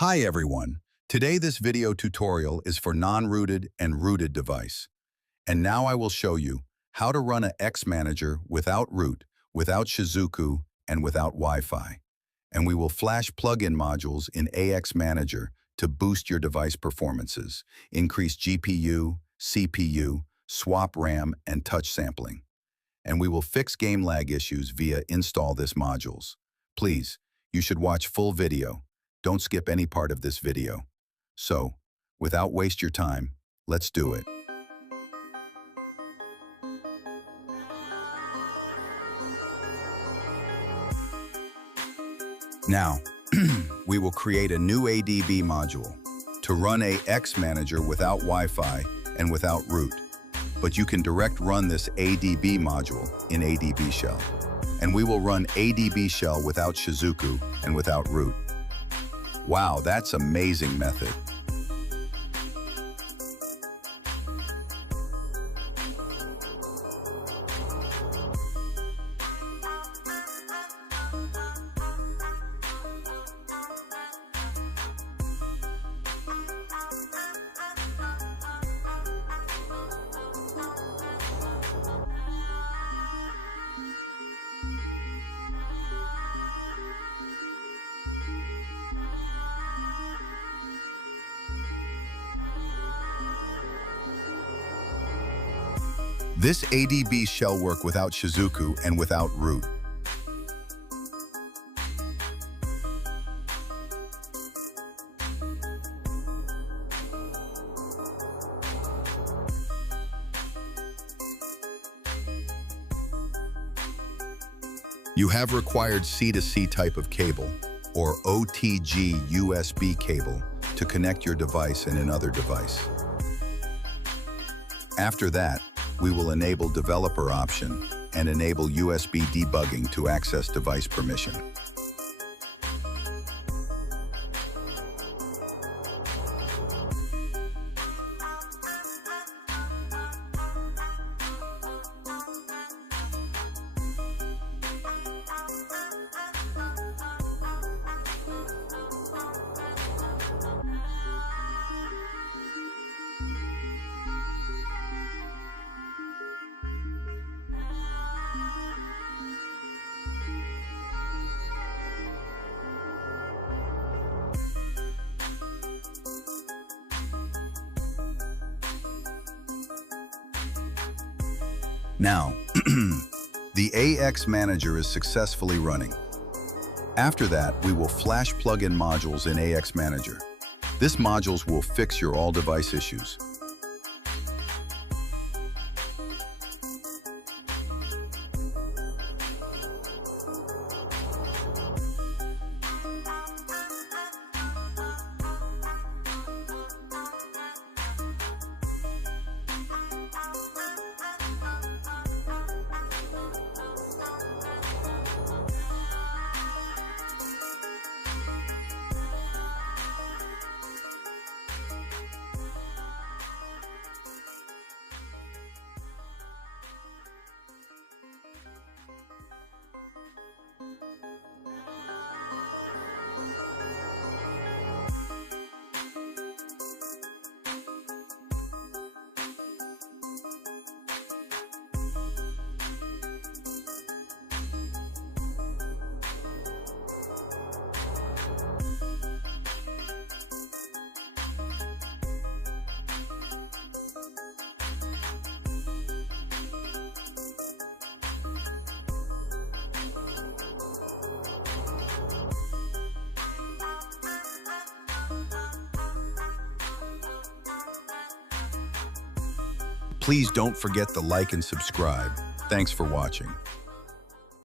Hi everyone. Today this video tutorial is for non-rooted and rooted device. And now I will show you how to run a X Manager without root, without Shizuku, and without Wi-Fi. And we will flash plugin modules in AX Manager to boost your device performances, increase GPU, CPU, swap RAM, and touch sampling. And we will fix game lag issues via install this modules. Please, you should watch full video. Don't skip any part of this video. So, without waste your time, let's do it. Now, we will create a new ADB module to run a X Manager without Wi-Fi and without root. But you can direct run this ADB module in ADB shell. And we will run ADB shell without Shizuku and without root. Wow, that's amazing method. This ADB shell work without Shizuku and without root. You have required C-to-C type of cable, or OTG USB cable, to connect your device and another device. After that, we will enable developer option and enable USB debugging to access device permission. Now, the AX Manager is successfully running. After that, we will flash plugin modules in AX Manager. This modules will fix your all device issues. Please don't forget to like and subscribe. Thanks for watching.